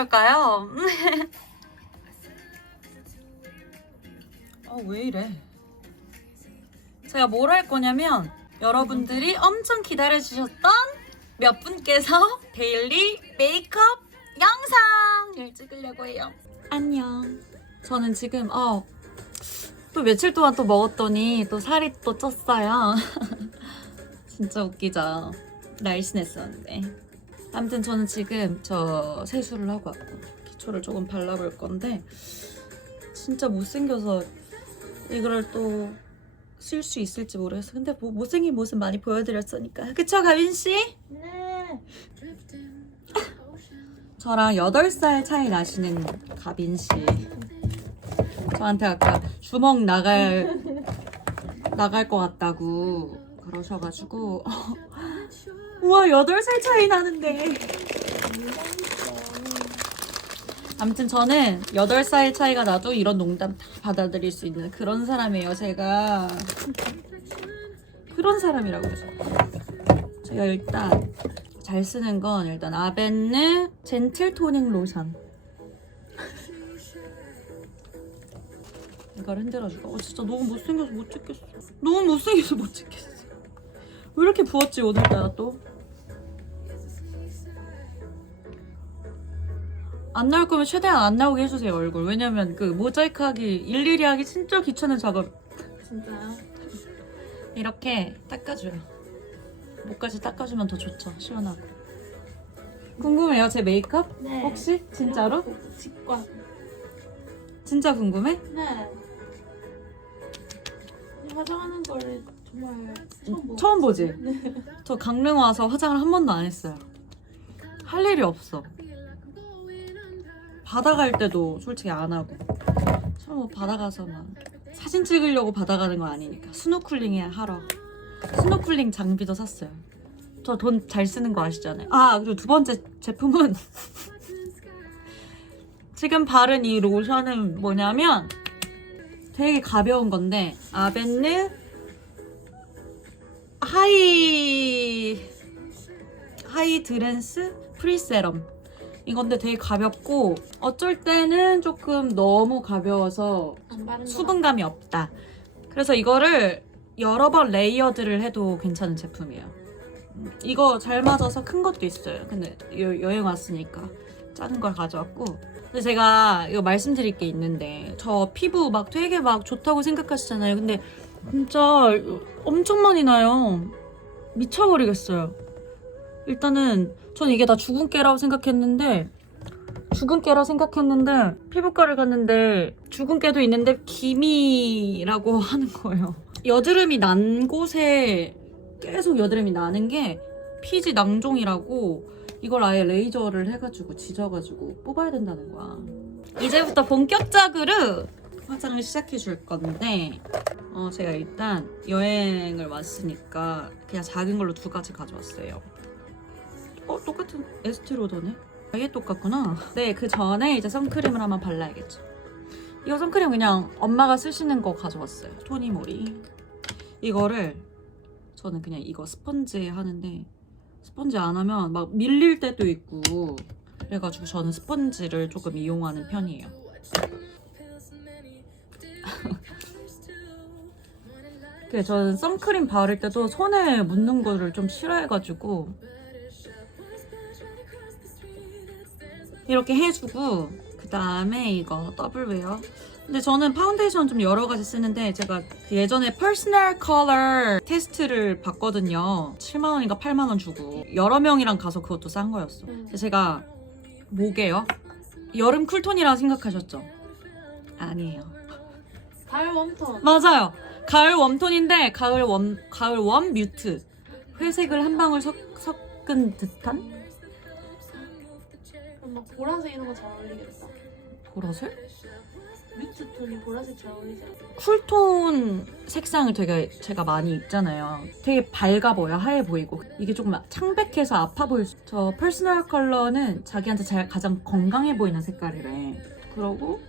이럴까요? 어, 왜 이래? 제가 뭘 할 거냐면 여러분들이 엄청 기다려주셨던 몇 분께서 데일리 메이크업 영상을 찍으려고 해요. 안녕. 저는 지금 어, 또 며칠 동안 또 먹었더니 또 살이 또 쪘어요. 진짜 웃기죠. 날씬했었는데. 아무튼 저는 지금 저 세수를 하고 왔고 기초를 조금 발라볼 건데 진짜 못생겨서 이거를 또 쓸 수 있을지 모르겠어. 근데 뭐 못생긴 모습 많이 보여드렸으니까. 그쵸, 가빈 씨? 네. 저랑 8살 차이 나시는 가빈 씨. 저한테 아까 주먹 나갈 나갈 것 같다고 그러셔가지고 우와 8살 차이 나는데. 아무튼 저는 8살 차이가 나도 이런 농담 다 받아들일 수 있는 그런 사람이에요 제가. 그런 사람이라고 해서. 제가 일단 잘 쓰는 건 일단 아벤느 젠틀 토닝 로션. 이걸 흔들어주고. 어 진짜 너무 못생겨서 못 찍겠어. 너무 못생겨서 못 찍겠어. 왜 이렇게 부었지 오늘따라 또 안 나올 거면 최대한 안 나오게 해주세요 얼굴 왜냐면 그 모자이크 하기 일일이 하기 진짜 귀찮은 작업 진짜요? 이렇게 닦아줘요 목까지 닦아주면 더 좋죠 시원하고 궁금해요 제 메이크업? 네. 혹시? 진짜로? 직관. 진짜 궁금해? 네. 이 화장하는 거를 정말 처음 보고. 처음 보지? 저 강릉 와서 화장을 한 번도 안 했어요. 할 일이 없어. 바다 갈 때도 솔직히 안 하고. 처음 뭐 바다 가서 막 사진 찍으려고 바다 가는 거 아니니까. 스노클링 하러. 스노클링 장비도 샀어요. 저 돈 잘 쓰는 거 아시잖아요. 아, 그리고 두 번째 제품은 지금 바른 이 로션은 뭐냐면 되게 가벼운 건데 아벤느 하이 하이 드렌스 프리세럼 이건데 되게 가볍고 어쩔 때는 조금 너무 가벼워서. 수분감이 없다. 그래서 이거를 여러 번 레이어드를 해도 괜찮은 제품이에요. 음, 이거 잘 맞아서 큰 것도 있어요. 근데 여, 여행 왔으니까 작은 걸 가져왔고. 근데 제가 이거 말씀드릴 게 있는데 저 피부 막 되게 막 좋다고 생각하시잖아요. 근데 진짜 엄청 많이 나요. 미쳐버리겠어요. 일단은 전 이게 다 죽은 깨라고 생각했는데 죽은 깨라 생각했는데 피부과를 갔는데 죽은 깨도 있는데 기미라고 하는 거예요. 여드름이 난 곳에 계속 여드름이 나는 게 피지 낭종이라고 이걸 아예 레이저를 해가지고 지져가지고 뽑아야 된다는 거야. 이제부터 본격적으로 화장을 시작해 줄 건데 어, 제가 일단 여행을 왔으니까 그냥 작은 걸로 두 가지 가져왔어요. 어 똑같은 에스티로더네. 아예 똑같구나. 네, 그 전에 이제 선크림을 한번 발라야겠죠. 이거 선크림 그냥 엄마가 쓰시는 거 가져왔어요. 토니모리. 이거를 저는 그냥 이거 스펀지 하는데 스펀지 안 하면 막 밀릴 때도 있고 그래가지고 저는 스펀지를 조금 이용하는 편이에요. 그래 저는 선크림 바를 때도 손에 묻는 거를 좀 싫어해가지고 이렇게 해주고 그 다음에 이거 더블 웨어 근데 저는 파운데이션 좀 여러 가지 쓰는데 제가 그 예전에 퍼스널 컬러 테스트를 봤거든요 7만원인가 8만원 주고 여러 명이랑 가서 그것도 싼 거였어 음. 근데 제가 뭐게요? 여름 쿨톤이라고 생각하셨죠? 아니에요 가을 웜톤. 맞아요. 가을 웜톤인데 가을 웜 가을 웜 뮤트 회색을 한 방울 섞, 섞은 듯한 막 보라색 이런 거 잘 어울리겠다. 보라색? 뮤트 톤이 보라색 잘 어울리지 않아? 쿨톤 색상을 되게 제가 많이 입잖아요. 되게 밝아 보여, 하얘 보이고 이게 조금 창백해서 아파 보일 수. 저 퍼스널 컬러는 자기한테 잘 가장 건강해 보이는 색깔이래. 그러고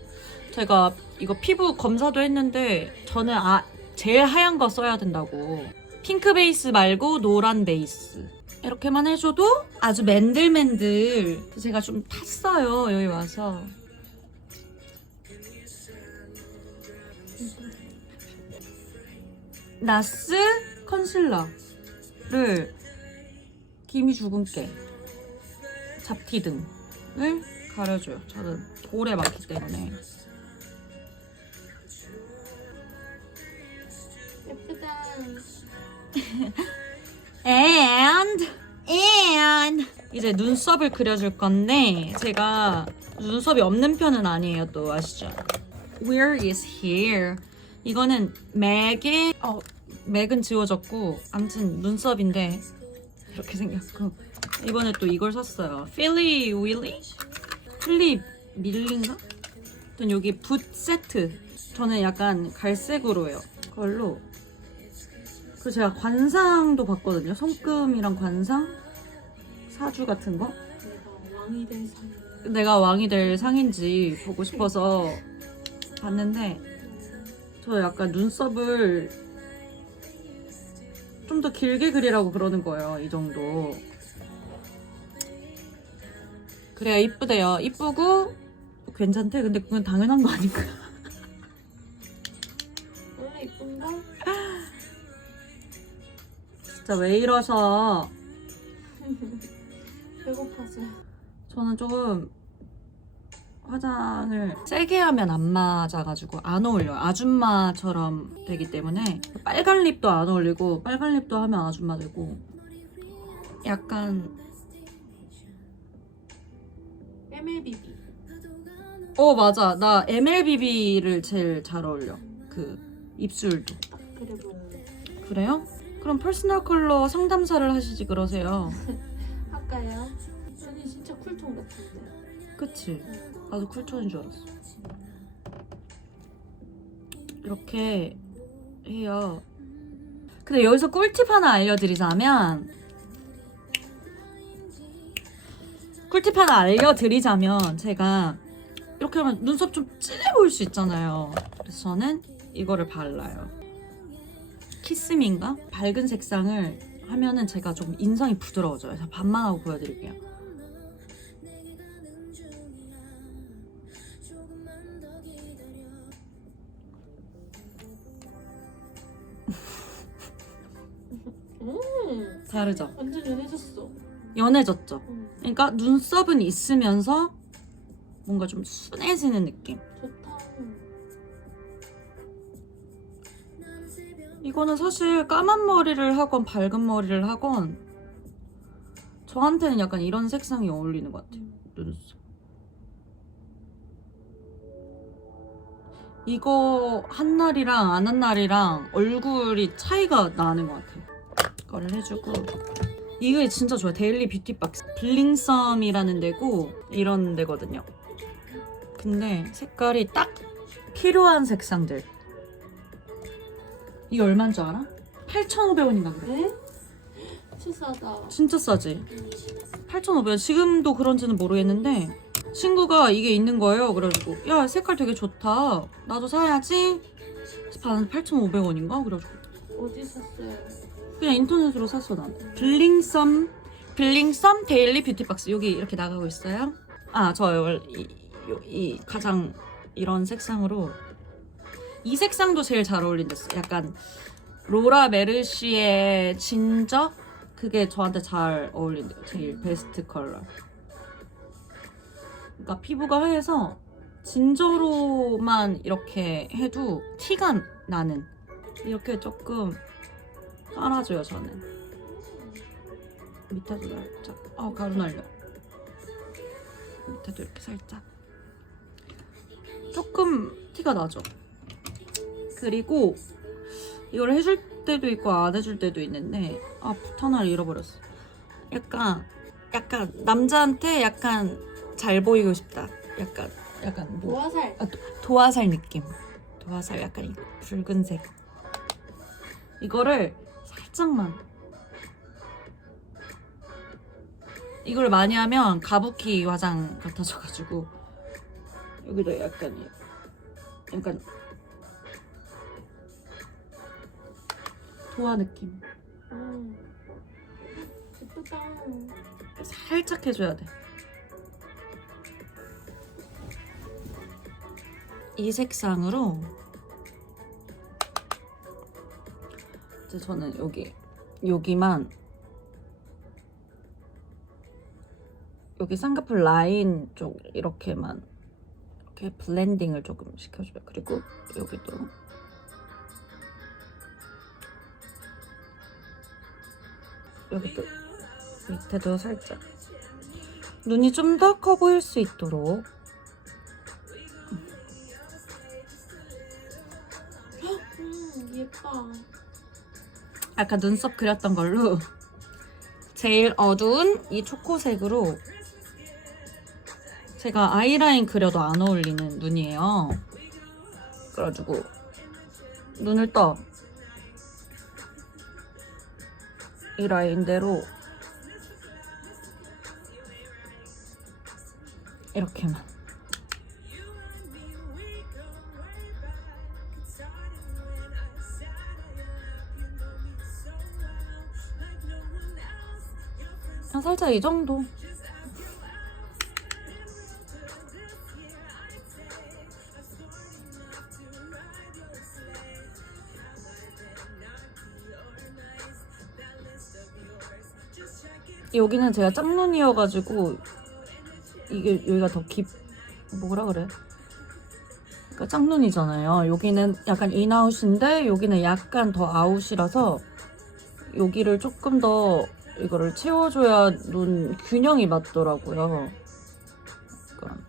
제가 이거 피부 검사도 했는데 저는 아 제일 하얀 거 써야 된다고. 핑크 베이스 말고 노란 베이스. 이렇게만 해줘도 아주 맨들맨들. 제가 좀 탔어요, 여기 와서. 나스 컨실러를 김이 죽은 깨 잡티 등을 가려줘요. 저는 돌에 많기 때문에. 예쁘다. And and 이제 눈썹을 그려줄 건데 제가 눈썹이 없는 편은 아니에요 또 아시죠? Where is here? 이거는 맥의 어 맥은 지워졌고 아무튼 눈썹인데 이렇게 생겼고 이번에 또 이걸 샀어요. 필리 윌리? 필립 밀린가? 여기 붓 세트 저는 약간 갈색으로 해요. 그걸로 그리고 제가 관상도 봤거든요. 손금이랑 관상 사주 같은 거. 내가 왕이 될 상인지 보고 싶어서 봤는데 저 약간 눈썹을 좀 더 길게 그리라고 그러는 거예요. 이 정도. 그래야 이쁘대요. 이쁘고 괜찮대. 근데 그건 당연한 거 아닌가? 원 진짜 왜 이러셔? 배고파서. 저는 조금 화장을 세게 하면 안 맞아가지고 안 어울려요. 아줌마처럼 되기 때문에 빨간 립도 안 어울리고 빨간 립도 하면 아줌마 되고 약간 MLBB. 어 맞아 나 MLBB를 제일 잘 어울려 그 입술도 딱 그래 보여요. 그럼 퍼스널 컬러 상담사를 하시지 그러세요 할까요? 언니 진짜 쿨톤 같은데. 그치? 나도 쿨톤인 줄 알았어. 이렇게 해요. 근데 여기서 꿀팁 하나 알려드리자면 꿀팁 하나 알려드리자면 제가 이렇게 하면 눈썹 좀 찔해 보일 수 있잖아요. 그래서 저는 이거를 발라요. 키스미인가? 밝은 색상을 하면은 제가 좀 인상이 부드러워져요. 자, 반만 하고 보여드릴게요. 음, 다르죠? 완전 연해졌어. 연해졌죠? 음, 그러니까 눈썹은 있으면서 뭔가 좀 순해지는 느낌. 좋다. 이거는 사실 까만 머리를 하건 밝은 머리를 하건 저한테는 약간 이런 색상이 어울리는 것 같아요. 음. 눈썹. 이거 한 날이랑 안 한 날이랑 얼굴이 차이가 나는 것 같아요. 이거를 해주고 이게 진짜 좋아요. 데일리 뷰티 박스 블링썸이라는 데고 이런 데거든요. 근데 색깔이 딱 필요한 색상들. 이게 얼마인 줄 알아? 8,500원인가 그래. 네? 치사하다. 진짜 싸지? 음. 8,500원. 지금도 그런지는 모르겠는데 친구가 이게 있는 거예요. 그래가지고 야 색깔 되게 좋다. 나도 사야지. 봤는데 8,500원인가? 그래가지고 어디 샀어요? 그냥 인터넷으로 샀어 난. 블링썸 블링썸 데일리 뷰티 박스 여기 이렇게 나가고 있어요. 아저 이, 이, 이 가장 이런 색상으로 이 색상도 제일 잘 어울린댔어. 약간 로라 메르시의 진저? 그게 저한테 잘 어울린대요. 제일 베스트 컬러. 그러니까 피부가 하얘서 진저로만 이렇게 해도 티가 나는. 이렇게 조금 깔아줘요 저는. 밑에도 살짝. 아 가루 날려. 밑에도 이렇게 살짝. 조금 티가 나죠 그리고 이걸 해줄 때도 있고 안 해줄 때도 있는데 아 붓하나를 잃어버렸어 약간 약간 남자한테 약간 잘 보이고 싶다 약간 약간 뭐 보아살. 아, 도, 도화살 느낌. 도화살 약간 이 붉은색. 이거를 살짝만. 이걸 많이 하면 가부키 화장 같아져가지고 여기도 약간 이- 약간 도화 느낌. 음. 예쁘다. 살짝 해줘야 돼. 이 색상으로 이제 저는 여기 여기만 여기 쌍꺼풀 라인 쪽 이렇게만 이렇게 블렌딩을 조금 시켜줘요. 그리고 여기도 여기도 밑에도 살짝 눈이 좀 더 커 보일 수 있도록 음, 예뻐. 아까 눈썹 그렸던 걸로 제일 어두운 이 초코색으로 제가 아이라인 그려도 안 어울리는 눈이에요. 그래가지고 눈을 떠. 이 라인대로 이렇게만. 한 살짝 이 정도. 여기는 제가 짝눈이어가지고 이게 여기가 더 깊, 뭐라 그래? 그러니까 짝눈이잖아요. 여기는 약간 인아웃인데 여기는 약간 더 아웃이라서 여기를 조금 더 이거를 채워줘야 눈 균형이 맞더라고요. 약간.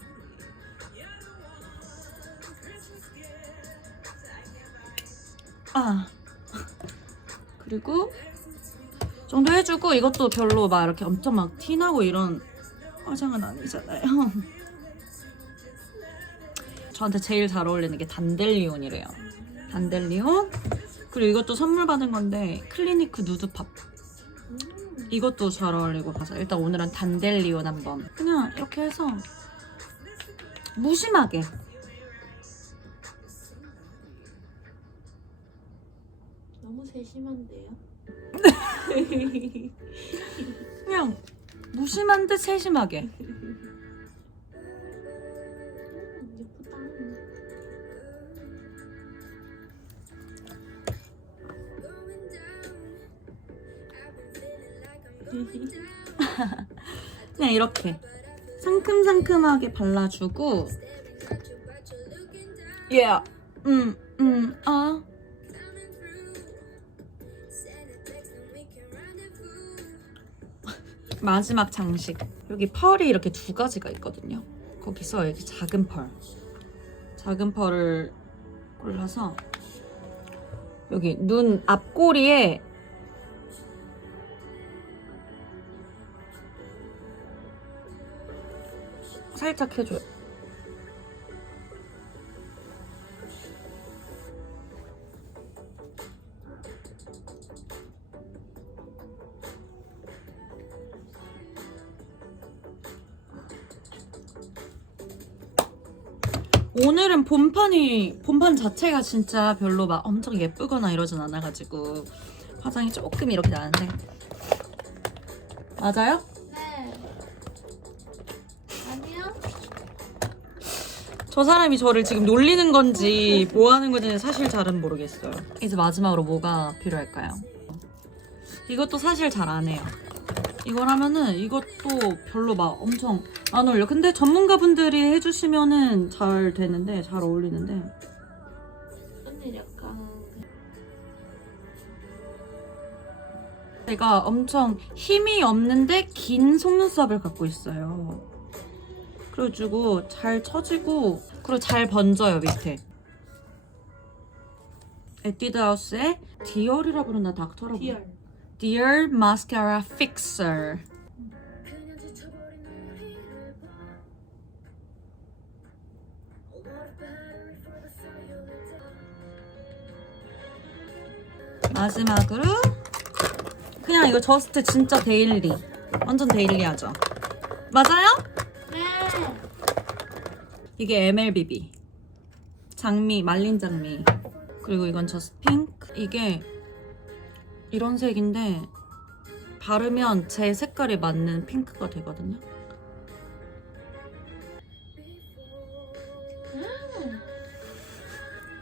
아 그리고 이 정도 해주고 이것도 별로 막 이렇게 엄청 막 티나고 이런 화장은 아니잖아요. 저한테 제일 잘 어울리는 게 단델리온이래요. 단델리온 그리고 이것도 선물 받은 건데 클리니크 누드팝 음. 이것도 잘 어울리고 봐서 일단 오늘은 단델리온 한번 그냥 이렇게 해서 무심하게 너무 세심한데요? 그냥 무심한 듯 세심하게. 그냥 이렇게 상큼상큼하게 발라주고. 예, 음, 음, 아 마지막 장식. 여기 펄이 이렇게 두 가지가 있거든요. 거기서 이렇게 작은 펄. 작은 펄을 골라서 여기 눈 앞꼬리에 살짝 해줘요 오늘은 본판이 본판 자체가 진짜 별로 막 엄청 예쁘거나 이러진 않아가지고 화장이 조금 이렇게 나는데 맞아요? 네. 아니요? 저 사람이 저를 지금 놀리는 건지 뭐 하는 건지는 사실 잘은 모르겠어요. 이제 마지막으로 뭐가 필요할까요? 이것도 사실 잘 안 해요. 이걸 하면은 이것도 별로 막 엄청 안 어울려. 근데 전문가분들이 해주시면은 잘 되는데 잘 어울리는데 오늘 약간 제가 엄청 힘이 없는데 긴 속눈썹을 갖고 있어요. 그래가지고 잘 처지고 그리고 잘 번져요 밑에. 에뛰드 하우스의 디얼이라 부르나 닥터라 부르나? 디얼. Dear Mascara Fixer. 마지막으로 그냥 이거 저스트 진짜 데일리. 완전 데일리하죠. 맞아요? 네. 이게 MLBB. 장미, 말린 장미. 그리고 이건 저스트 핑크. 이게 이런 색인데 바르면 제 색깔에 맞는 핑크가 되거든요.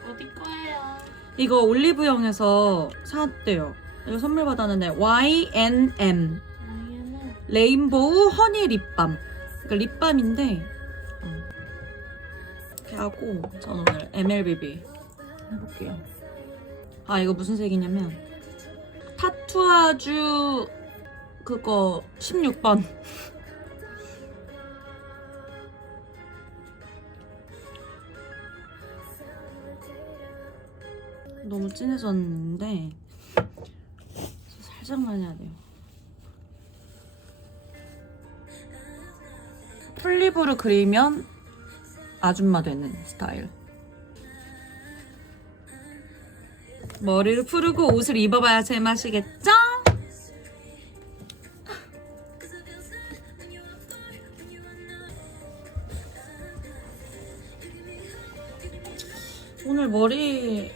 어디 거예요? 이거 올리브영에서 사왔대요. 이거 선물 받았는데 YNM 레인보우 허니 립밤. 그러니까 립밤인데 어. 이렇게 하고 전 오늘 MLBB 해볼게요. 아 이거 무슨 색이냐면 타투아주 그거 16번. 너무 진해졌는데 살짝만 해야 돼요. 플립으로 그리면 아줌마 되는 스타일. 머리를 풀고 옷을 입어봐야 제맛이겠죠? 오늘 머리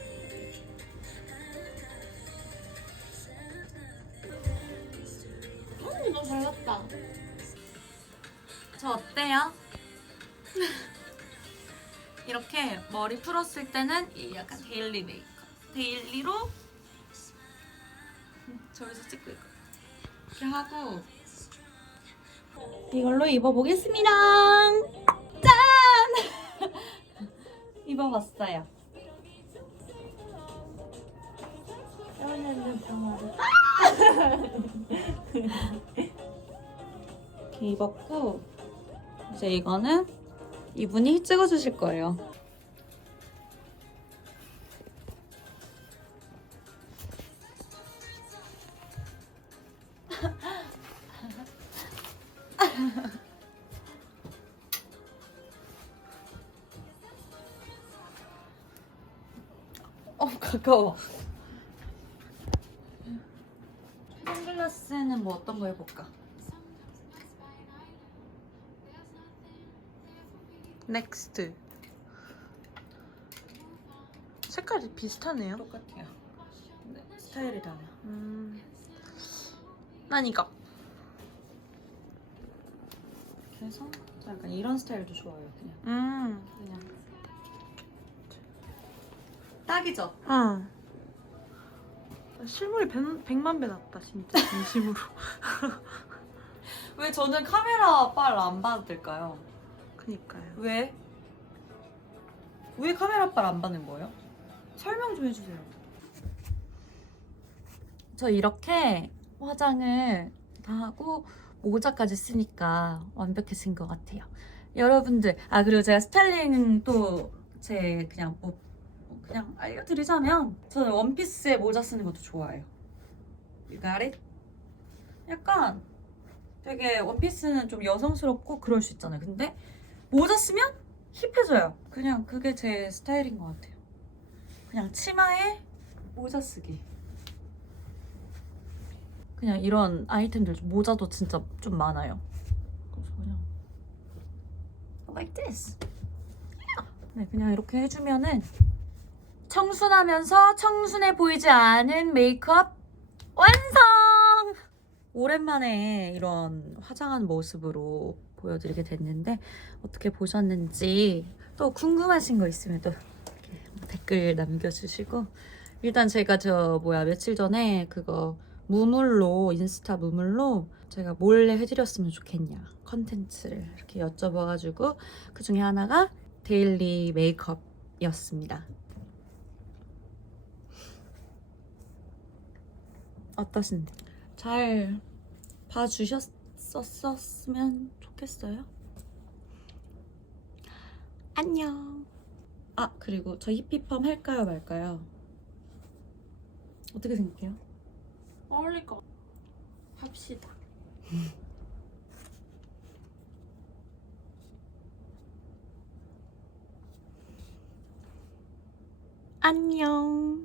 언니 너무 잘났다. 저 어때요? 이렇게 머리 풀었을 때는 이 약간 데일리 메이크업 데일리로 음, 저기서 찍고 있고 이렇게 하고 이걸로 입어보겠습니다 짠! 입어봤어요. 이렇게 입었고 이제 이거는 이분이 찍어주실 거예요. 어 가까워. 선글라스는 뭐 어떤 거 해볼까? 넥스트 색깔이 비슷하네요. 똑같아요. 네, 스타일이 달라. 음. 난 이거. 그래서 저 약간 이런 스타일도 좋아요. 그냥 음. 그냥 딱이죠. 어. 실물이 백, 백만 배 낫다 진짜 진심으로. 왜 저는 카메라 빨 안 받을까요? 그니까요. 왜? 왜 카메라 빨 안 받는 거예요? 설명 좀 해주세요. 저 이렇게 화장을 다 하고 모자까지 쓰니까 완벽해진 것 같아요. 여러분들 아 그리고 제가 스타일링 또 제 그냥 뭐뭐 그냥 알려드리자면 저는 원피스에 모자 쓰는 것도 좋아해요. It? 약간 되게 원피스는 좀 여성스럽고 그럴 수 있잖아요. 근데 모자 쓰면 힙해져요. 그냥 그게 제 스타일인 것 같아요. 그냥 치마에 모자 쓰기. 그냥 이런 아이템들 모자도 진짜 좀 많아요. 그래서 그냥 like this. 네, 그냥 이렇게 해주면은 청순하면서 청순해 보이지 않은 메이크업 완성! 오랜만에 이런 화장한 모습으로 보여드리게 됐는데 어떻게 보셨는지 또 궁금하신 거 있으면 또 댓글 남겨주시고 일단 제가 저 뭐야 며칠 전에 그거 무물로 인스타 무물로 제가 몰래 해드렸으면 좋겠냐 컨텐츠를 이렇게 여쭤봐가지고 그 중에 하나가 데일리 메이크업이었습니다. 어떠신데? 잘 봐주셨었으면 좋겠어요. 안녕. 아 그리고 저 히피펌 할까요 말까요? 어떻게 생각해요? 어울릴 거. 합시다. 안녕.